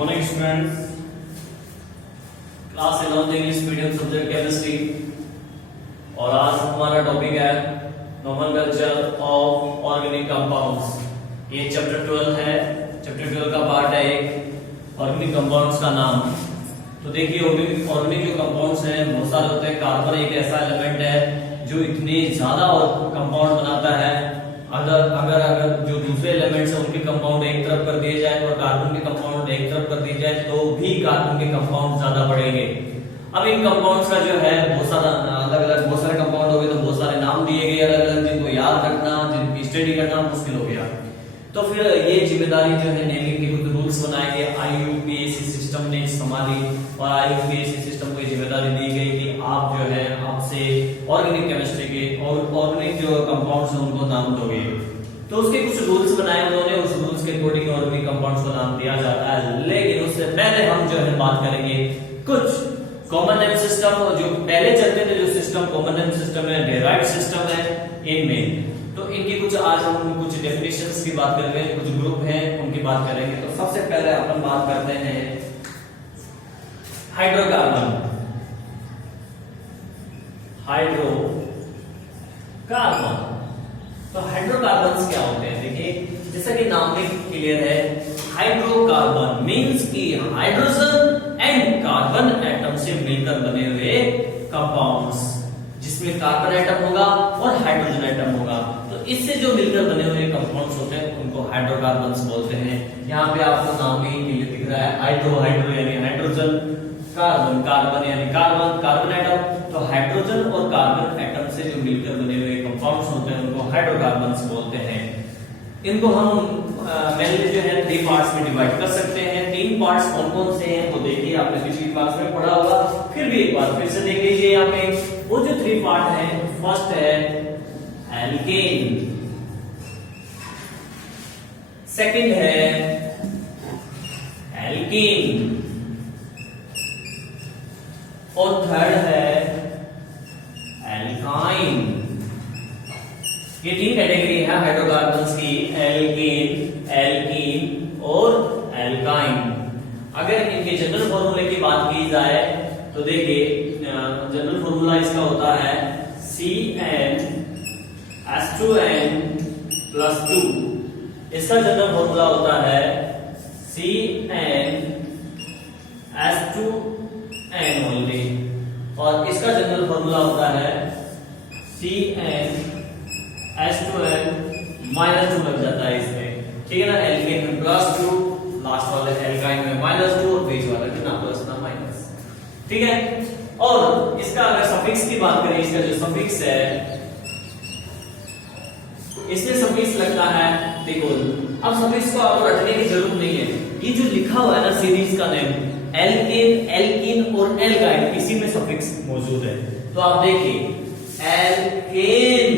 Morning students, class 11 English medium subject chemistry. और आज हमारा टॉपिक है नोमेनक्लेचर ऑफ ऑर्गेनिक कंपाउंड्स। ये चैप्टर 12 है। चैप्टर 12 का पार्ट है एक ऑर्गेनिक कंपाउंड्स का नाम। तो देखिए ऑर्गेनिक जो कंपाउंड्स हैं बहुत सारे होते हैं। कार्बन एक ऐसा एलिमेंट है जो इतने ज्यादा कंपाउंड बनाता है। अगर जो दूसरे एलिमेंट्स हैं उनके कंपाउंड एक तरफ कर दिए जाए और कार्बन के कंपाउंड एक तरफ कर दिए जाए तो भी कार्बन के कंपाउंड ज्यादा बढ़ेंगे। अब इन कंपाउंड्स का जो है बहुत सारा बहुत सारे कंपाउंड हो गए तो बहुत सारे नाम दिए गए अलग अलग, जिनको याद रखना, जिनकी स्टडी करना मुश्किल हो गया। तो फिर ये जिम्मेदारी जो है नेमिंग के कुछ रूल्स बनाए गए। IUPAC सिस्टम ने संभाली और IUPAC सिस्टम को जिम्मेदारी दी गई कि आप जो है आपसे ऑर्गेनिक केमिस्ट्री के और ऑर्गेनिक जो कंपाउंड्स हैं उनको नाम दोगे। तो उसके कुछ रूल्स बनाए उन्होंने, उस रूल्स के अकॉर्डिंग ऑर्गेनिक कंपाउंड्स को नाम दिया जाता है। लेकिन उससे पहले हम जो है बात करेंगे कुछ कॉमन नेम सिस्टम जो पहले चलते थे, जो सिस्टम कॉमन नेम सिस्टम है, डेराइव्ड सिस्टम है इनमें। तो इनकी कुछ आज हम कुछ डेफिनेशंस की बात करेंगे, कुछ ग्रुप हैं उनकी बात करेंगे। तो सबसे पहले अपन बात करते हैं हाइड्रोकार्बन। तो हाइड्रोकार्बन्स क्या होते हैं? देखिए जैसा कि नाम में क्लियर है, हाइड्रोकार्बन मींस कि हाइड्रोजन एंड कार्बन एटम से मिलकर बने हुए कंपाउंड्स, जिसमें कार्बन एटम होगा और हाइड्रोजन एटम होगा। तो इससे जो मिलकर बने हुए कंपाउंड्स होते हैं उनको हाइड्रोकार्बन्स बोलते हैं। यहाँ पे आपको नाम ही दिख रहा है, हाइड्रो यानी हाइड्रोजन, कार्बन यानी कार्बन एटम। तो हाइड्रोजन और कार्बन एटम से जो मिलकर बने हुए कंपाउंड्स होते हैं उनको हाइड्रोकार्बन्स बोलते हैं। इनको हम मेनली जो है 3 पार्ट्स में डिवाइड कर सकते हैं। 3 पार्ट्स कौन कौन से हैं वो देखिए, आपने पिछली क्लास में पढ़ा होगा, फिर भी एक बार फिर से देख लीजिए। यहाँ पे वो जो 3 पार्ट हैं, फर्स्ट है एल्केन, सेकंड है एल्कीन और थर्ड है एल्काइन। ये 3 कैटेगरी है हाइड्रोकार्बन्स की, एल्केन, एल्कीन और एल्काइन। अगर इनके जनरल फॉर्मूले की बात की जाए तो देखिए जनरल फॉर्मूला इसका होता है CnH2n+2। इसका जनरल फॉर्मूला होता है CnH2n ओनली और इसका जनरल फॉर्मूला होता है CnH2n-2 लग जाता है इसमें, ठीक है ना। एल्केन में +2, लास्ट वाले एल्काइन में -2 और बीच वाला में ना प्लस ना माइनस, ठीक है। और इसका अगर सफिक्स की बात करें, इसका जो सफिक्स है इसमें सफिक्स लगता है, देखो अब सफिक्स को आपको रटने की जरूरत नहीं है। ये जो लिखा हुआ है ना सीरीज का नेम, एल्केन, एल्कीन और एल्काइन, इसी में सफिक्स मौजूद है। तो आप देखिए एल्केन,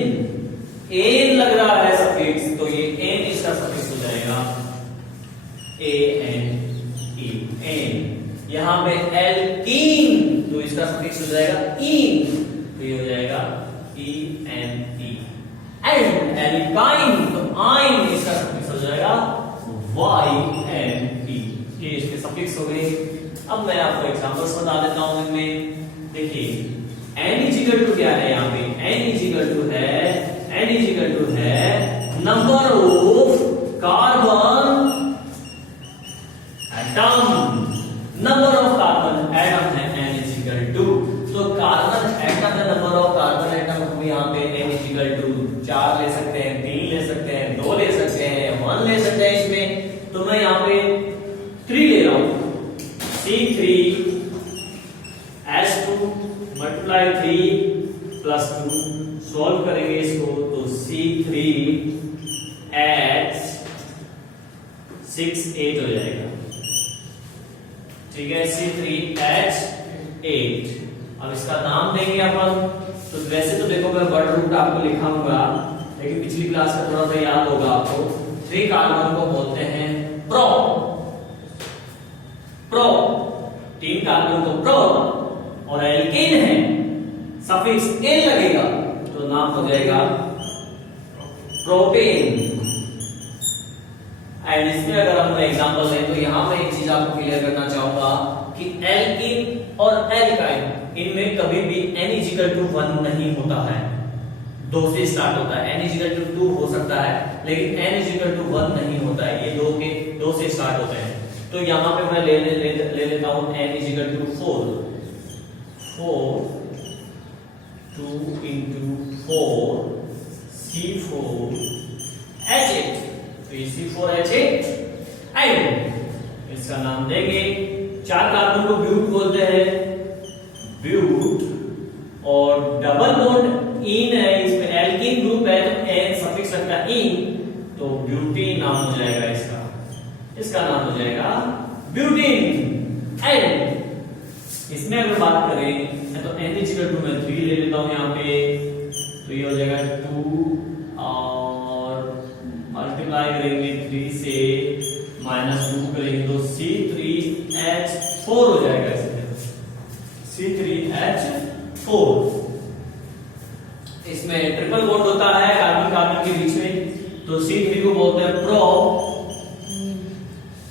एन लग रहा है सफिक्स, तो ये एन इसका सफिक्स हो जाएगा ANE, एन। यहां पे एल्कीन तो इसका सफिक्स हो जाएगा ईन, तो ये हो जाएगा ENE। एंड एल्काइन तो आइन इसका सफिक्स हो जाएगा YNE। ये इसके सफिक्स हो गए। अब मैं आपको एग्जांपल्स बता देता हूं इनमें। देखिए N= क्या है यहाँ पे? N= है number of carbon atom, number of carbon atom है N=। तो कार्बन एटम है नंबर ऑफ कार्बन एटम, हम यहाँ पे N=4 ले सकते हैं, 3 ले सकते हैं, 2 ले सकते हैं, 1 ले सकते हैं इसमें। तो मैं यहाँ पे 3 ले रहा हूं, C3H2 × 3+2 सॉल्व करेंगे इसको तो C3H6 हो जाएगा, ठीक है। C3H8। अब इसका नाम देंगे अपन। तो वैसे तो देखो मैं वर्ड रूट आपको लिखाऊंगा, लेकिन पिछली क्लास का थोड़ा सा याद होगा आपको। 3 कार्बन को बोलते हैं प्रो, 3 कार्बन को प्रो, और एल्केन है सफिक्स एन लगेगा तो नाम हो जाएगा प्रोपेन। एंड इसमें अगर हम एग्जांपल लें तो यहाँ पे एक चीज आपको क्लियर करना चाहूंगा कि एल्कीन और एल्काइन इनमें कभी भी n = 1 नहीं होता है, 2 से स्टार्ट होता है। n = 2 हो सकता है लेकिन n = 1 नहीं होता है, ये 2 से स्टार्ट होते हैं। तो यहाँ पे मैं ले लेता हूं n = 4, 2 × 4 C4 H8, तो ये C4H8 एंड इसका नाम देंगे, 4 कार्बन को ब्यूट बोलते हैं, ब्यूट, और डबल बॉन्ड इन है, इसमें एल्कीन ग्रुप है तो एन सफिक्स लगता है इन, तो ब्यूटीन नाम हो जाएगा इसका नाम हो जाएगा ब्यूटीन। एंड इसमें अगर बात करें तो n = 2 में 3 ले लेता हूं यहाँ पे, तो ये हो जाएगा 2 और मल्टीप्लाई करेंगे 3 से -2 करेंगे तो C3H4 हो जाएगा, इसमें C3H4। इसमें ट्रिपल बॉन्ड होता है कार्बन कार्बन के बीच में, तो C3 को बोलते हैं प्रो,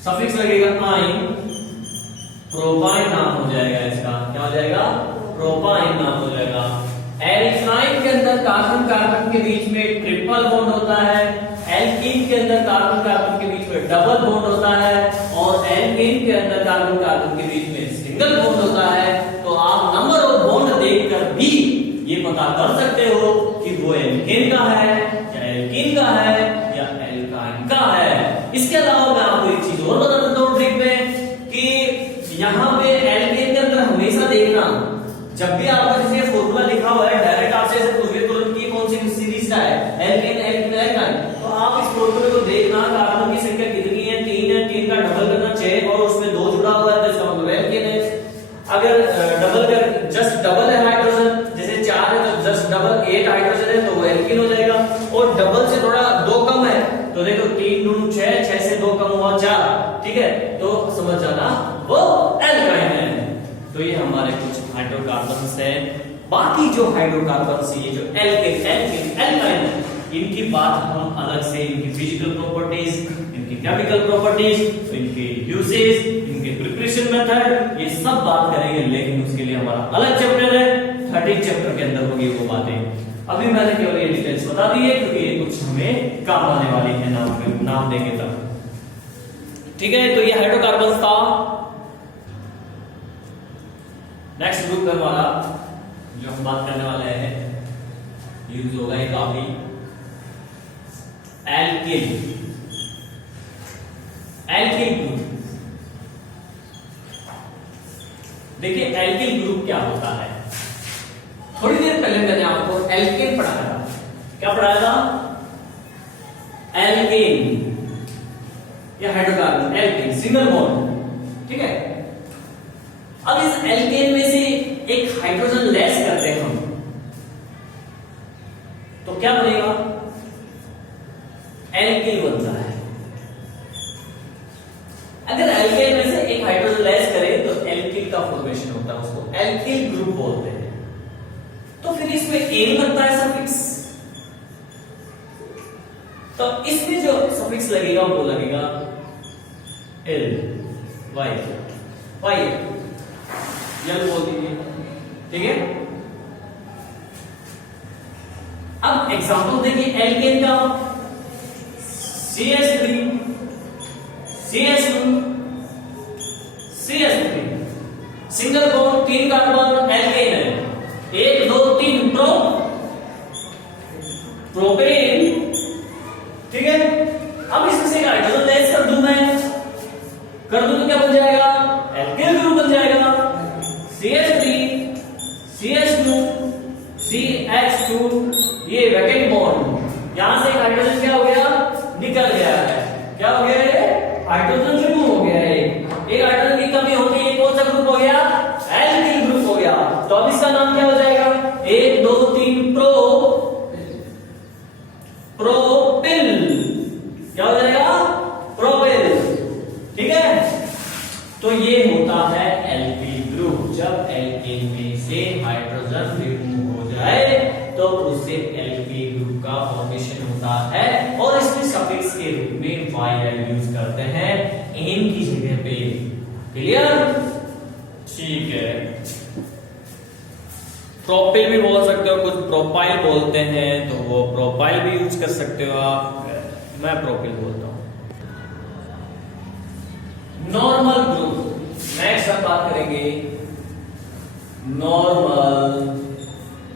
सफिक्स लगेगा आइन, प्रोपाइन नाम हो जाएगा इसका, क्या हो जाएगा? प्रोपाइन नाम हो जाएगा। एल्काइन के अंदर कार्बन कार्बन के बीच में ट्रिपल बॉन्ड होता है, एल्कीन के अंदर कार्बन कार्बन के बीच में डबल बॉन्ड होता है, और एल्कीन के अंदर कार्बन कार्बन के बीच में सिंगल बॉन्ड होता है। तो आप नंबर ऑफ बॉन्ड देखकर भी ये पता कर सकते हो कि वो एल्केन का है या एल्कीन का है या एल्काइन का है। इसके अलावा मैं आपको एक चीज और बता देता हूं ट्रिक में कि यहाँ पे एल्केन के अंदर हमेशा देखना, जब भी आपका जैसे फॉर्मूला लिखा हुआ है डायरेक्ट आपसे ऐसे पूछ ले तुरंत की कौन सी सीरीज का है, एल्केन एल्कीन एल्काइन, तो आप इस फॉर्मूले को देखना कार्बन की संख्या कितनी है, 3 है, 3 का डबल करना 6 और उसमें 2 जुड़ा हुआ है तो इसका मतलब एल्केन है। अगर डबल कर जस्ट डबल है हाइड्रोजन, जैसे 4 है तो जस्ट डबल 8 हाइड्रोजन है तो वो एल्कीन हो जाएगा, और डबल से थोड़ा 2 कम है तो देखो 3 दूनी 6, 6 से 2 कम हुआ 4, ठीक है, तो समझ जाना वो एल्काइन है। तो ये हमारे कुछ हाइड्रोकार्बन्स हैं। बाकी जो हाइड्रोकार्बन्स ये जो एल्केन एल्काइन है, इनकी बात हम अलग से, इनकी फिजिकल प्रॉपर्टीज, इनकी केमिकल प्रॉपर्टीज, इनके यूसेज, इनके प्रिपरेशन मेथड, ये सब बात करेंगे, लेकिन उसके लिए हमारा अलग चैप्टर है, 13 चैप्टर के अंदर होगी वो बातें। अभी मैंने केवल ये डिटेल्स बता दी है क्योंकि ये कुछ हमें काम आने वाली है, नाम देंगे तब, ठीक है। तो ये हाइड्रोकार्बन्स था। नेक्स्ट ग्रुप का हमारा जो हम बात करने वाले हैं यूज होगा ये काफी, एल्किल ग्रुप। देखिए एल्किल ग्रुप क्या होता है, थोड़ी देर पहले मैंने आपको एल्केन पढ़ाया था, क्या पढ़ाया था? एल्केन, ये हाइड्रोकार्बन एल्केन सिंगल बॉन्ड, ठीक है। अब इस एल्केन में से एक हाइड्रोजन लेस करते हैं हम, तो क्या बनेगा? एल्किल बनता है। अगर एल्केन में से एक हाइड्रोजन लेस करें तो एल्किल का फॉर्मेशन होता है, उसको एल्किल ग्रुप बोलते हैं। तो फिर इसमें एन लगता है सफिक्स, तो इसमें जो सफिक्स लगेगा वो लगेगा एल, वाई, वाई यल बोल दीजिए, ठीक है। अब एग्जांपल देखिए एल्केन का, CH3 CH2 CH3 single bond 3 carbon alkene है, 1 2 3 प्रोपेन, ठीक है। अब इसमें से हाइड्रोजन लेस कर दूं मैं, कर दूं तो क्या बन जाएगा? एल्केन ग्रुप बन जाएगा, CH3 CH2 CH2, ये वैकेंट बॉन्ड, यहां से हाइड्रोजन क्या हो गया? निकल गया है, क्या हो गया है? हाइड्रोजन रिमूव हो गया है, एक हाइड्रोजन की कमी होती है, कौन सा ग्रुप हो गया? एल्किल ग्रुप हो गया। तो अब इसका नाम क्या हो जाएगा? 1 2 3 प्रोपिल, क्या हो जाएगा? प्रोपिल, ठीक है। तो ये होता है एल्किल ग्रुप। जब एल्केन में से हाइड्रोजन रिमूव हो जाए तो उससे एल्किल ग्रुप का फॉर्मेशन होता है, और इसमें सफिक्स के रूप में YL यूज पे। क्लियर? ठीक है। प्रोपिल भी बोल सकते हो, कुछ प्रोपाइल बोलते हैं, तो वो प्रोपाइल भी यूज कर सकते हो आप। मैं प्रोपिल बोलता हूं। नॉर्मल ग्रुप, नेक्स्ट हम बात करेंगे नॉर्मल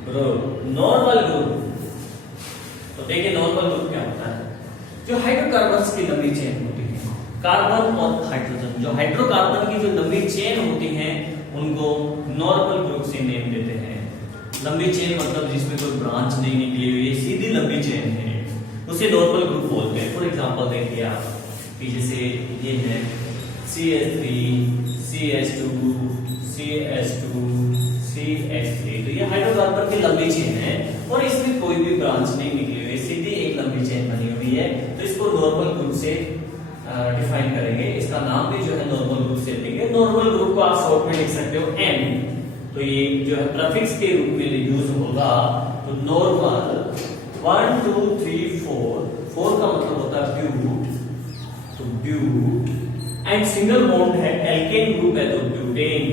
ग्रुप। नॉर्मल ग्रुप तो देखिए नॉर्मल ग्रुप क्या होता है, जो हाइड्रोकार्बन्स की लंबी चेन होती है, कार्बन और हाइड्रोजन, जो हाइड्रोकार्बन की जो लंबी चेन होती है उनको नॉर्मल ग्रुप से नेम देते हैं। लंबी चेन मतलब जिसमें कोई ब्रांच नहीं निकली हुई है, सीधी लंबी चेन है, उसे नॉर्मल ग्रुप बोलते हैं। फॉर एग्जांपल देखिए आप कि जैसे ये है CH3 CH2 CH2 CH3, तो ये हाइड्रोकार्बन की लंबी चेन है और इसमें कोई भी ब्रांच नहीं निकली हुई, सीधी एक लंबी चेन बनी हुई है, तो इसको नॉर्मल ग्रुप से डिफाइन करेंगे। इसका नाम भी जो है नॉर्मल ग्रुप से देंगे। नॉर्मल ग्रुप को आप शॉर्ट में लिख सकते हो N, तो ये जो है प्रीफिक्स के रूप में यूज होगा। तो नॉर्मल 1 2 3 4 का मतलब होता है ब्यूट, तो ब्यूट, एंड सिंगल बॉन्ड है, एल्केन ग्रुप है तो ब्यूटेन,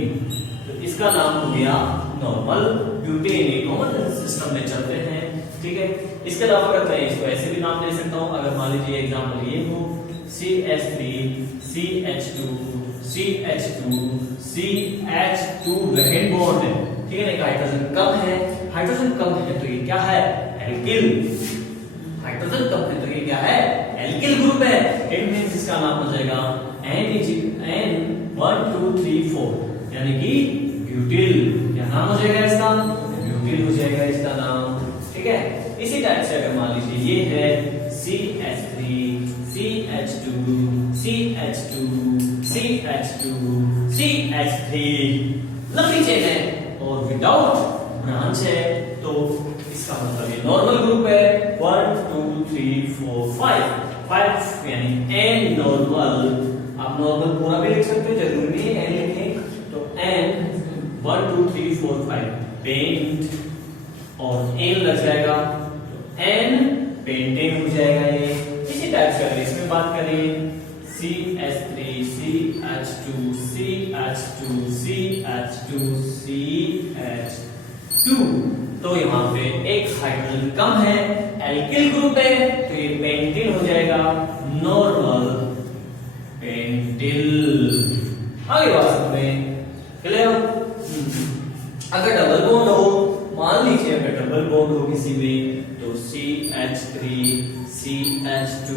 तो इसका नाम हो गया नॉर्मल ब्यूटेन। ये कॉमन सिस्टम में चलते हैं, ठीक है। इसके अलावा अगर मैं इसको ऐसे भी नाम दे सकता हूं, अगर मान लीजिए एग्जांपल ये हो CH3 CH2 CH2 CH2 double bond है, ठीक है ना। हाइड्रोजन कम है, हाइड्रोजन कम है तो ये क्या है, एल्किल। हाइड्रोजन कम है तो ये क्या है, एल्किल ग्रुप है। इट मींस इसका नाम हो जाएगा N 1 2 3 4, यानी कि ब्यूटिल। क्या नाम हो जाएगा इसका, ब्यूटिल हो जाएगा इसका नाम, ठीक है। इसी टाइप से अगर मान लीजिए ये है CH3 CH2 CH2 CH2 CH3, लंबी चेन है और विदाउट ब्रांच है, तो इसका मतलब ये नॉर्मल ग्रुप है। 1 2 3 4 5 यानी N नॉर्मल। आप नॉर्मल पूरा भी लिख सकते हो, जरूरी नहीं है N लिखें, तो N 1 2 3 4 5 पेंट और N लग जाएगा तो N पेंटेन हो जाएगा ये। इसी टाइप से अगर इसमें बात करें CH3 CH2 CH2 CH2 CH2, तो यहाँ पे एक हाइड्रोजन कम है, एल्किल ग्रुप है, तो ये पेंटिल हो जाएगा नॉर्मल पेंटिल। आगे बात में क्लियर। अगर डबल बॉन्ड हो, मान लीजिए अगर डबल बॉन्ड हो किसी में, तो CH3 CH2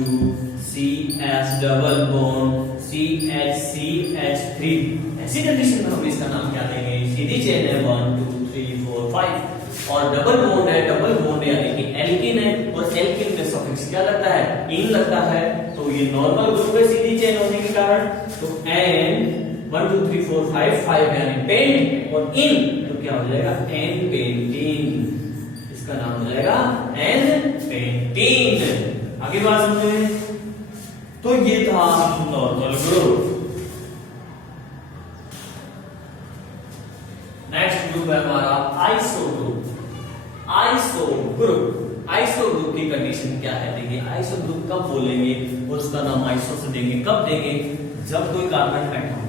CH double bond CH3, ऐसी कंडीशन में हम इसका नाम क्या देंगे, सीधी चेन है 1 2 3 4 5 और डबल बॉन्ड है, डबल बॉन्ड यानी कि एल्किन है, और एल्किन में सफिक्स क्या लगता है, इन लगता है, तो ये नॉर्मल ग्रुप है सीधी चेन होने के कारण। तो N 1 2 3 4 5 यानी पेंट और इन, तो क्या हो जाएगा N पेंटीन, इसका नाम हो जाएगा N पेंटीन। आगे बात समझे, तो ये था नॉर्मल ग्रुप। नेक्स्ट ग्रुप है हमारा iso group. Iso group, iso group की कंडीशन क्या है, देखिए आइसो ग्रुप कब बोलेंगे और उसका नाम आइसो से देंगे, कब देंगे, जब कोई कार्बन एटम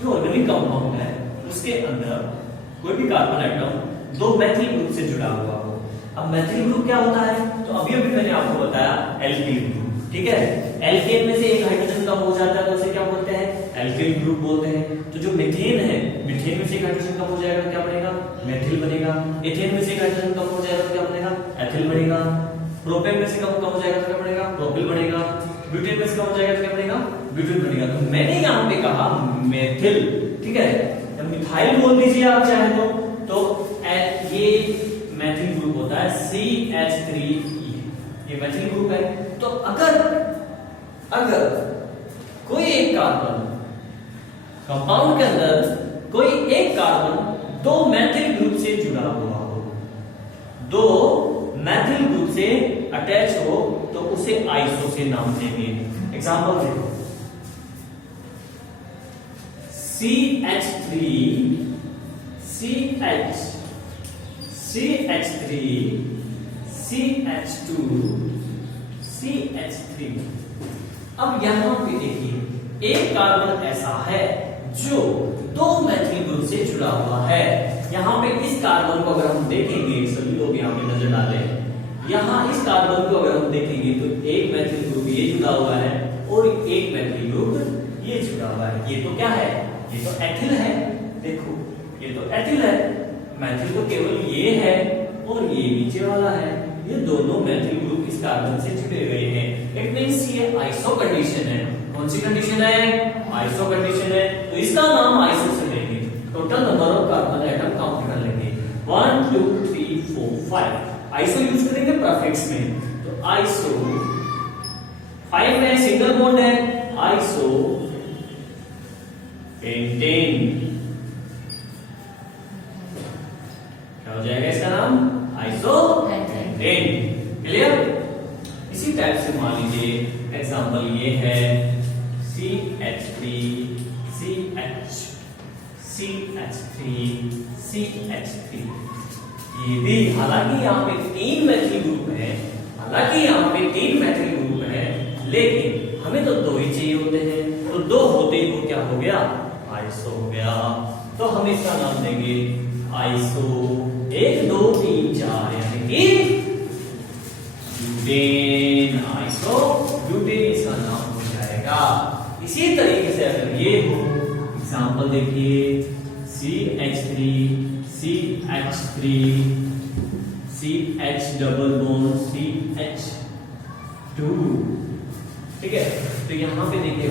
जो ऑर्गेनिक कंपाउंड है उसके अंदर कोई भी कार्बन एटम दो मैथिल ग्रुप से जुड़ा हुआ हो। अब मैथिल ग्रुप क्या होता है, तो अभी अभी मैंने आपको बताया एल्किल ग्रुप, ठीक है। एल्केन में से एक हाइड्रोजन कम हो जाता है तो उसे क्या बोलते हैं, एल्किल ग्रुप बोलते हैं। तो जो मीथेन है, मीथेन में से एक हाइड्रोजन कम हो जाएगा तो क्या बनेगा, मेथिल बनेगा। एथेन में से एक हाइड्रोजन कम हो जाएगा तो क्या बनेगा, एथिल बनेगा। प्रोपेन में से कम हो जाएगा तो क्या बनेगा, प्रोपिल बनेगा। ब्यूटेन में से कम हो जाएगा तो क्या बनेगा, ब्यूटेन बनेगा। तो मैंने यहाँ पे कहा मेथिल, ठीक है, मिथाइल बोल दीजिए आप चाहे तो ये मैथिल ग्रुप होता है CH3, ये मैथिल ग्रुप है। तो अगर कोई एक कार्बन कंपाउंड के अंदर कोई एक कार्बन दो मैथिल ग्रुप से जुड़ा हुआ हो, दो मैथिल ग्रुप से अटैच हो, तो उसे आइसो से नाम देंगे। एग्जांपल देखो, CH3 CH3 CH2 CH3। अब यहां पे देखिए एक कार्बन ऐसा है जो दो मैथिल ग्रुप से जुड़ा हुआ है। यहाँ पे इस कार्बन को अगर हम देखेंगे, सभी लोग यहाँ पे नजर डालें, यहाँ इस कार्बन को अगर हम देखेंगे तो एक मैथिल ग्रुप ये जुड़ा हुआ है और एक मैथिल ग्रुप ये जुड़ा हुआ है। ये तो क्या है? ये तो एथिल है। देखो ये तो एथिल है, मैथिल तो केवल ये है और ये नीचे वाला है। ये दोनों मैथिल ग्रुप इस कार्बन से जुड़े हुए हैं। इट मींस ये आइसो कंडीशन है। कौन सी कंडीशन है? आइसो कंडीशन है। तो इसका नाम आइसो से लेंगे। Total number of carbon atom count कर लेंगे 1 2 3 4 5। आइसो यूज करेंगे प्रीफिक्स में, तो आइसो 5 में सिंगल बॉन्ड है, आइसो पेंटेन। क्या हो जाएगा इसका नाम? Iso pentane. क्लियर? इसी टाइप से मान लीजिए एग्जांपल ये है CH3 CH CH3 CH3। ये भी हालांकि यहाँ पे 3 मैथिल ग्रुप है, हालांकि यहाँ पे 3 मैथिल ग्रुप है, लेकिन हमें तो 2 ही चाहिए होते हैं। तो 2 होते ही वो क्या हो गया? आइसो हो गया। तो हम इसका नाम देंगे आइसो 1 2 3 4 यानी कि ब्यूटेन। आइसो ब्यूटेन इसका नाम हो जाएगा। इसी तरीके से अगर ये हो, एग्जांपल देखिए CH3 CH3 CH double bond CH2। ठीक है, तो यहाँ पे देखिए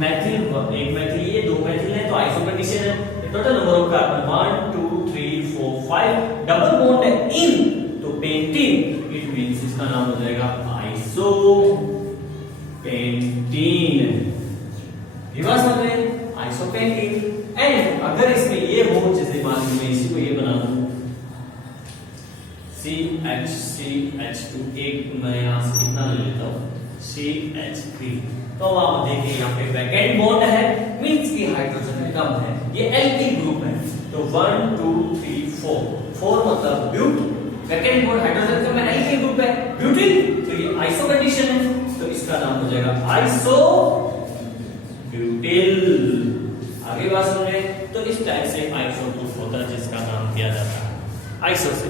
मैथिल, एक मैथिल ये 2 मैथिल है, तो आइसो कंडीशन है। Total number of carbon 1 2 3 4 5। Double bond है इन, तो पेंटीन। इट मींस इसका नाम हो जाएगा isopentane. Isopentane. And अगर इसमें ये हो, जैसे मान लीजिए मैं इसी को ये बना दूं CH2, एक मैं यहां से कितना ले लेता हूं CH3, तो आप देखिए यहाँ पे वैकेंट बॉन्ड है, मींस की हाइड्रोजन कम है, ये एल्किल ग्रुप है। तो 1 2 3 4 मतलब ब्यूट, वैकेंट बॉन्ड हाइड्रोजन कम है, एल्किल ग्रुप है, ब्यूटिल। तो ये आइसो कंडीशन है, तो इसका नाम हो जाएगा आइसो ब्यूटिल। आगे बात सुने, तो इस टाइप से आइसो ग्रुप होता है जिसका नाम दिया जाता है आइसो से।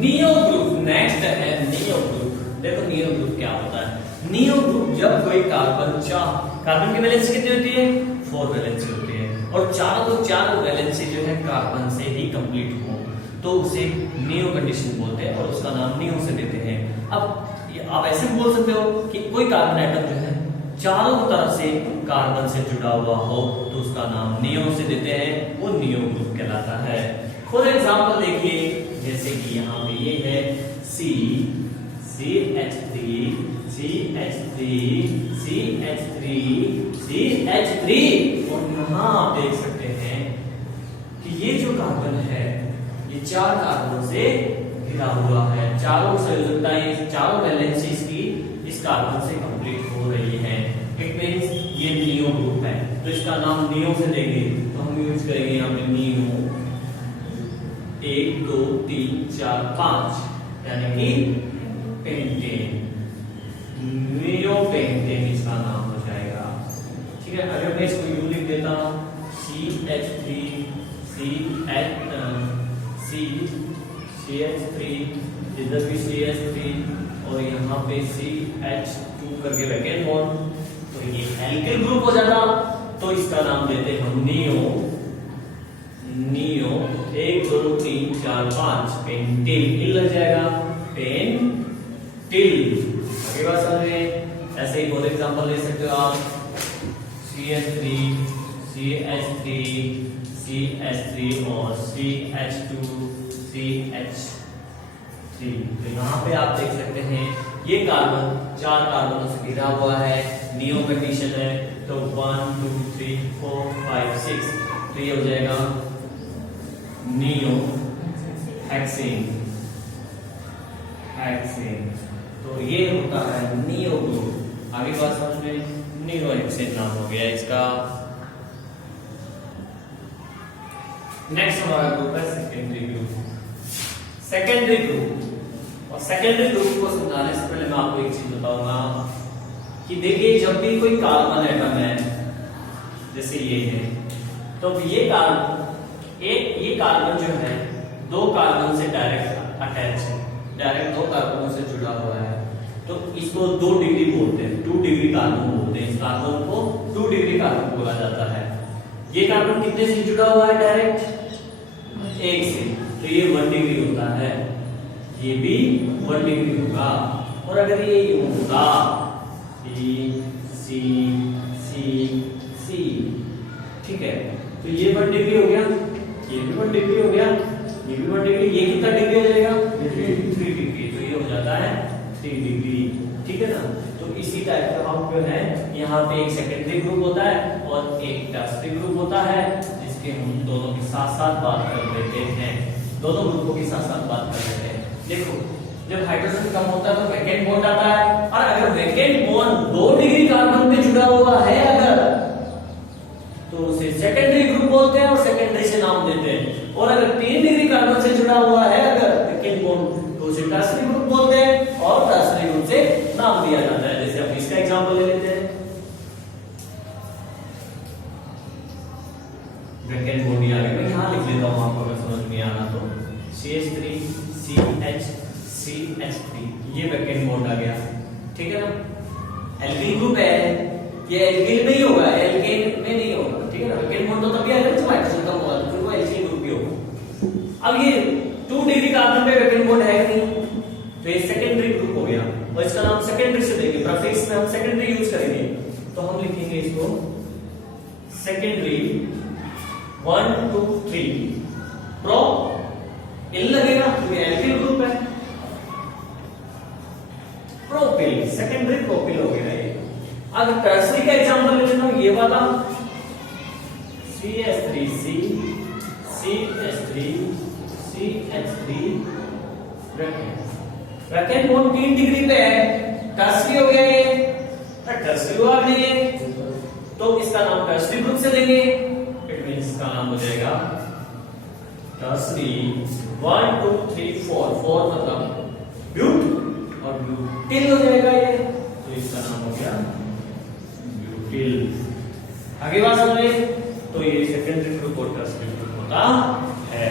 नियो ग्रुप नेक्स्ट है। नियो ग्रुप, देखो नियो ग्रुप क्या होता है। नियो ग्रुप जब कोई कार्बन की वैलेंसी कितनी होती है? 4 वैलेंसी होती है, और चारों वैलेंसी जो है कार्बन से ही कंप्लीट हो, तो उसे नियो कंडीशन बोलते हैं और उसका नाम नियो से देते हैं। अब आप ऐसे बोल सकते हो कि कोई कार्बन एटम जो है चारों तरफ से कार्बन से जुड़ा हुआ हो, तो उसका नाम नियो से देते हैं, वो नियो ग्रुप कहलाता है। फॉर एग्जांपल देखिए, जैसे कि यहाँ पे ये है CH3 CH3 CH3 CH3, और यहाँ आप देख सकते हैं कि ये जो कार्बन है ये 4 कार्बन से घिरा हुआ है। चारों संयोजकता, ये चारों वैलेंसी इसकी इस कार्बन से कंप्लीट हो रही है। इट मींस ये नियो ग्रुप है, तो इसका नाम नियो से देंगे, तो हम यूज करेंगे यहाँ पे नियो 1 2 3 4 5 यानी कि पेंटेन। नियो पेंटेन इसका नाम हो जाएगा। ठीक है, अगर मैं इसको यू लिख देता हूं CH3 CH3 इधर भी CH3 और यहाँ पे CH2 करके वैकेंट बॉन्ड, तो ये एल्किल ग्रुप हो जाता। तो इसका नाम देते हैं हम नियो 1 2 3 4 5 पेंटिल। इल लग जाएगा पेंटिल। आगे बात समझे। ऐसे ही फॉर एग्जांपल ले सकते हो आप CH3 और CH2 CH3। तो यहाँ पे आप देख सकते हैं ये कार्बन 4 कार्बनों से घिरा हुआ है, नियो कंडीशन है। तो 1 2 3 4 5 6, तो ये हो जाएगा नियो हेक्सेन। तो ये होता है नियो ग्रुप। आगे बात समझ में, नियो हेक्सेन नाम हो गया इसका। नेक्स्ट हमारा ग्रुप है सेकेंडरी ग्रुप। सेकेंडरी ग्रुप और सेकेंडरी ग्रुप को समझाने से पहले मैं आपको एक चीज बताऊंगा कि देखिए जब भी कोई कार्बन एटम है जैसे ये है, तो ये कार्बन जो है दो कार्बन से डायरेक्ट अटैच है, डायरेक्ट दो कार्बनों से जुड़ा हुआ है, तो इसको 2 डिग्री बोलते हैं, 2 डिग्री कार्बन बोलते हैं। इस कार्बन को 2 डिग्री कार्बन बोला जाता है। ये कार्बन कितने से जुड़ा हुआ है? डायरेक्ट 1 से, तो ये 1 डिग्री होता है, ये भी 1 डिग्री होगा। और अगर ये होगा सी सी सी, ठीक है, तो ये 1 डिग्री हो गया, ये भी 1 डिग्री हो गया, ये भी 1 डिग्री, ये कितना डिग्री हो जाएगा? 3 डिग्री, तो ये हो जाता है 3 डिग्री, ठीक है ना। तो इसी टाइप का हम जो है यहाँ पे एक सेकेंडरी ग्रुप होता है और एक टर्शियरी ग्रुप होता है, जिसके हम दोनों के साथ साथ बात कर लेते हैं, दोनों ग्रुपों के साथ साथ बात कर लेते हैं। देखो जब हाइड्रोजन कम होता है तो वैकेंट बॉन्ड आता है, और अगर वैकेंट बॉन्ड 2 डिग्री कार्बन पे जुड़ा हुआ है अगर, तो उसे सेकेंडरी ग्रुप बोलते हैं और सेकेंडरी से नाम देते हैं। और अगर 3 डिग्री कार्बन से जुड़ा हुआ है अगर वैकेंट बॉन्ड, तो उसे टर्शियरी ग्रुप बोलते हैं और टर्शियरी ग्रुप से नाम दिया जाता है। जैसे हम इसका एग्जांपल ले लेते हैं, वैकेंट बॉन्ड आ गया, मैं यहां लिख लेता हूं आपको अगर समझ में आना तो, CH3 CH CH3, ये वैकेंट बॉन्ड आ गया, ठीक है ना। एल्किल ग्रुप है, ये एल्किल में ही होगा, एल्केन में नहीं होगा, ठीक है ना। वैकेंट बॉन्ड तो तभी आएगा जब हाइड्रोजन कम होगा, फिर वो एल्किल ग्रुप भी होगा। अब ये 2 डिग्री कार्बन पे वैकेंट बॉन्ड है नहीं, तो ये सेकेंडरी ग्रुप हो गया, और इसका नाम सेकेंडरी से देंगे, प्रीफिक्स में हम सेकेंडरी यूज करेंगे, तो हम लिखेंगे इसको सेकेंडरी 1 2 3 प्रो इल लगेगा, क्योंकि एल्किल ग्रुप है, प्रोपिल, सेकेंडरी प्रोपिल हो गया ये। अब टर्शियरी का एग्जांपल ले लेता हूं, ये वाला CH3C CH3 CH3 vacant bond 3 degree पे है, टर्शियरी हो गया ये, टर्शियरी हुआ नहीं है, तो इसका नाम टर्शियरी ग्रुप से देंगे, इट मींस इसका नाम हो जाएगा टर्शियरी 1 2 3 4 मतलब ब्यूट और ब्यूटिल हो जाएगा ये, तो इसका नाम हो गया ब्यूटिल। आगे बात समझे, तो ये सेकेंडरी ग्रुप और टर्शियरी ग्रुप होता है।